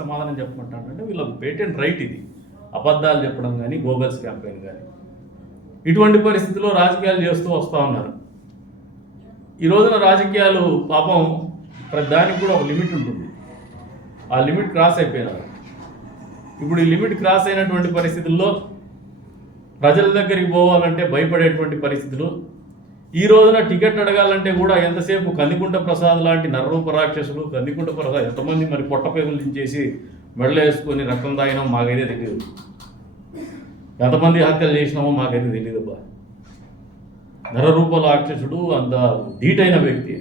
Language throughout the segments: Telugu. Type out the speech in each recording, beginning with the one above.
సమాధానం చెప్పుకుంటాడు అంటే వీళ్ళకు పేటెంట్ రైట్ ఇది. అబద్ధాలు చెప్పడం కానీ గోబల్స్ క్యాంపెయిన్ కానీ ఇటువంటి పరిస్థితుల్లో రాజకీయాలు చేస్తూ వస్తూ ఉన్నారు. ఈ రోజున రాజకీయాలు పాపం ప్రతి దానికి కూడా ఒక లిమిట్ ఉంటుంది. ఆ లిమిట్ క్రాస్ అయిపోయినారు. ఇప్పుడు ఈ లిమిట్ క్రాస్ అయినటువంటి పరిస్థితుల్లో ప్రజల దగ్గరికి పోవాలంటే భయపడేటువంటి పరిస్థితులు ఈ రోజున టికెట్ అడగాలంటే కూడా ఎంతసేపు కందికుంట ప్రసాద్ లాంటి నరరూప రాక్షసులు కందికుంట ప్రసాద్ ఎంతమంది మరి పొట్ట పేగులు చేసి మెడలు వేసుకొని రక్తం తాగినామో మాకైతే తెలియదు ఎంతమంది హత్యలు చేసినామో మాకైతే తెలియదబ్బా నరరూప రాక్షసుడు అంత ధీటైన వ్యక్తి.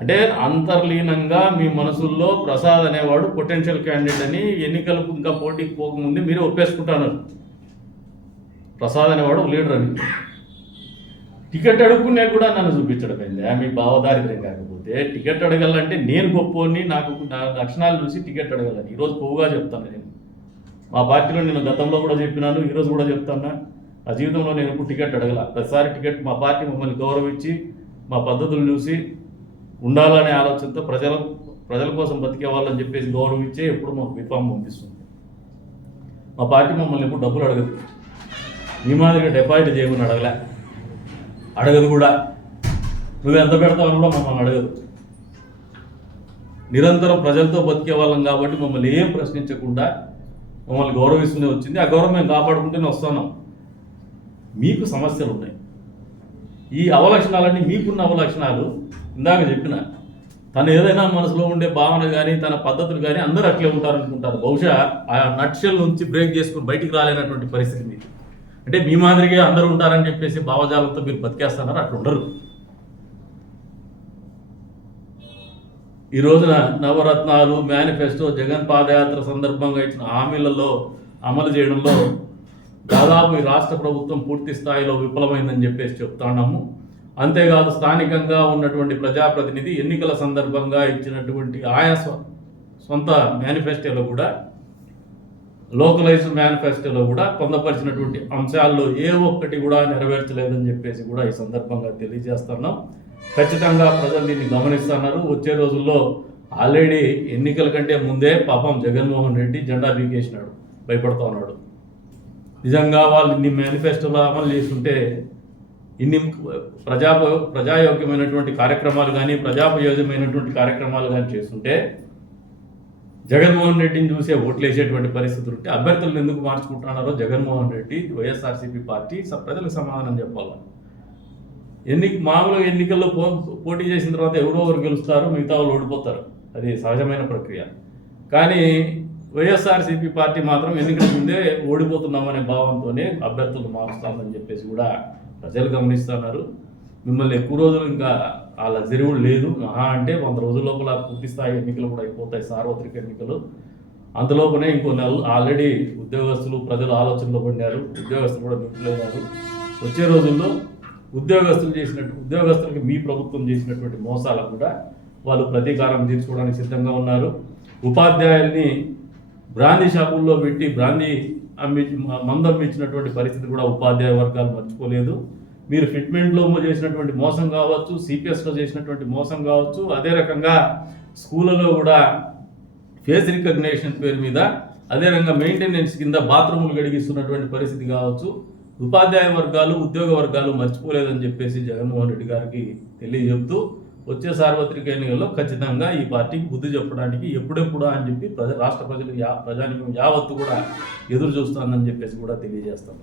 అంటే అంతర్లీనంగా మీ మనసుల్లో ప్రసాద్ అనేవాడు పొటెన్షియల్ క్యాండిడేట్ అని ఎన్నికలకు ఇంకా పోటీకి పోకముందే మీరే ఒప్పేసుకుంటాను ప్రసాద్ అనేవాడు లీడర్ అని. టికెట్ అడుక్కునే కూడా నన్ను చూపించడం ఏంది మీ భావదారిద్ర్యం కాకపోతే టికెట్ అడగాలంటే నేను గొప్పోని నాకు నా లక్షణాలు చూసి టికెట్ అడగాలని. ఈరోజు కొవ్వుగా చెప్తాను నేను. మా పార్టీలో నేను గతంలో కూడా చెప్పినాను ఈరోజు కూడా చెప్తాను. ఆ జీవితంలో నేను ఎప్పుడు టికెట్ అడగల. ప్రతిసారి టికెట్ మా పార్టీ మమ్మల్ని గౌరవించి మా పద్ధతులు చూసి ఉండాలనే ఆలోచనతో ప్రజల ప్రజల కోసం బతికే వాళ్ళని చెప్పేసి గౌరవించే ఎప్పుడు మాకు విఫామ్ పంపిస్తుంది. మా పార్టీ మమ్మల్ని ఎప్పుడు డబ్బులు అడగదు. మీ మాదిరిగా డిపాజిట్ చేయమని అడగలే. అడగదు కూడా. నువ్వు ఎంత పెడతావని కూడా మమ్మల్ని అడగదు. నిరంతరం ప్రజలతో బతికే వాళ్ళం కాబట్టి మమ్మల్ని ఏం ప్రశ్నించకుండా మమ్మల్ని గౌరవిస్తూనే వచ్చింది. ఆ గౌరవం మేము కాపాడుకుంటూనే వస్తున్నాం. మీకు సమస్యలు ఉన్నాయి. ఈ అవలక్షణాలన్నీ మీకున్న అవలక్షణాలు. ఇందాక చెప్పిన తను ఏదైనా మనసులో ఉండే భావన కానీ తన పద్ధతులు కానీ అందరూ అట్లే ఉంటారనుకుంటారు. బహుశా ఆ నక్షల్ నుంచి బ్రేక్ చేసుకుని బయటికి రాలేనటువంటి పరిస్థితి మీకు. అంటే మీ మాదిరిగా అందరూ ఉంటారని చెప్పేసి భావజాలంతో మీరు బతికేస్తున్నారు అట్లా ఉండరు. ఈ రోజున నవరత్నాలు మేనిఫెస్టో జగన్ పాదయాత్ర సందర్భంగా ఇచ్చిన హామీలలో అమలు చేయడంలో దాదాపు ఈ రాష్ట్ర ప్రభుత్వం పూర్తి స్థాయిలో విఫలమైందని చెప్పేసి చెప్తున్నాము అంతేకాదు స్థానికంగా ఉన్నటువంటి ప్రజాప్రతినిధి ఎన్నికల సందర్భంగా ఇచ్చినటువంటి ఆయా సొంత మేనిఫెస్టోలో కూడా లోకలైజ్డ్ మేనిఫెస్టోలో కూడా పొందపరిచినటువంటి అంశాల్లో ఏ ఒక్కటి కూడా నెరవేర్చలేదని చెప్పేసి కూడా ఈ సందర్భంగా తెలియజేస్తున్నాం. ఖచ్చితంగా ప్రజలు దీన్ని గమనిస్తున్నారు. వచ్చే రోజుల్లో ఆల్రెడీ ఎన్నికల కంటే ముందే పాపం జగన్మోహన్ రెడ్డి జెండా బీకేసినాడు భయపడుతూ ఉన్నాడు. నిజంగా వాళ్ళు ఇన్ని మేనిఫెస్టోలో అమలు చేస్తుంటే ఇన్ని ప్రజా ప్రజాయోగ్యమైనటువంటి కార్యక్రమాలు కానీ ప్రజాప్రయోజనమైనటువంటి కార్యక్రమాలు కానీ చేస్తుంటే జగన్మోహన్ రెడ్డిని చూసే ఓట్లేసేటువంటి పరిస్థితులు ఉంటే అభ్యర్థులను ఎందుకు మార్చుకుంటున్నారో జగన్మోహన్ రెడ్డి వైఎస్ఆర్సీపీ పార్టీ స- ప్రజలకు సమాధానం చెప్పాలి. ఎన్ని మామూలుగా ఎన్నికల్లో పో పోటీ చేసిన తర్వాత ఎవరో ఒకరు గెలుస్తారు మిగతా వాళ్ళు ఓడిపోతారు. అది సహజమైన ప్రక్రియ. కానీ వైఎస్ఆర్సీపీ పార్టీ మాత్రం ఎన్నికల ముందే ఓడిపోతున్నామనే భావంతోనే అభ్యర్థులు మారుస్తామని చెప్పేసి కూడా ప్రజలు గమనిస్తున్నారు. మిమ్మల్ని ఎక్కువ రోజులు ఇంకా ఆ లగ్జరీ కూడా లేదు. మహా అంటే వంద రోజుల లోపల పూర్తి స్థాయి ఎన్నికలు కూడా అయిపోతాయి సార్వత్రిక ఎన్నికలు. అందులోపునే ఇంకో నెలలు ఆల్రెడీ ఉద్యోగస్తులు ప్రజలు ఆలోచనలో పడినారు. ఉద్యోగస్తులు కూడా నింపులేనారు వచ్చే రోజుల్లో ఉద్యోగస్తులు చేసినట్టు ఉద్యోగస్తులకి మీ ప్రభుత్వం చేసినటువంటి మోసాలకు కూడా వాళ్ళు ప్రతీకారం తీర్చుకోవడానికి సిద్ధంగా ఉన్నారు. ఉపాధ్యాయుల్ని బ్రాందీ షాపుల్లో పెట్టి బ్రాందీ అమ్మి మందు అమ్మించినటువంటి పరిస్థితి కూడా ఉపాధ్యాయ వర్గాలు మర్చిపోలేదు. మీరు ఫిట్మెంట్లో చేసినటువంటి మోసం కావచ్చు సిపిఎస్లో చేసినటువంటి మోసం కావచ్చు అదే రకంగా స్కూళ్ళలో కూడా ఫేస్ రికగ్నేషన్ పేరు మీద అదే రకంగా మెయింటెనెన్స్ కింద బాత్రూములు గడిగిస్తున్నటువంటి పరిస్థితి కావచ్చు ఉపాధ్యాయ వర్గాలు ఉద్యోగ వర్గాలు మర్చిపోలేదని చెప్పేసి జగన్మోహన్ రెడ్డి గారికి తెలియజెప్తూ వచ్చే సార్వత్రిక ఎన్నికల్లో ఖచ్చితంగా ఈ పార్టీకి బుద్ధి చెప్పడానికి ఎప్పుడెప్పుడు అని చెప్పి ప్రజ రాష్ట్ర ప్రజలు యా ప్రజానికం యావత్తు కూడా ఎదురు చూస్తానని చెప్పేసి కూడా తెలియజేస్తాను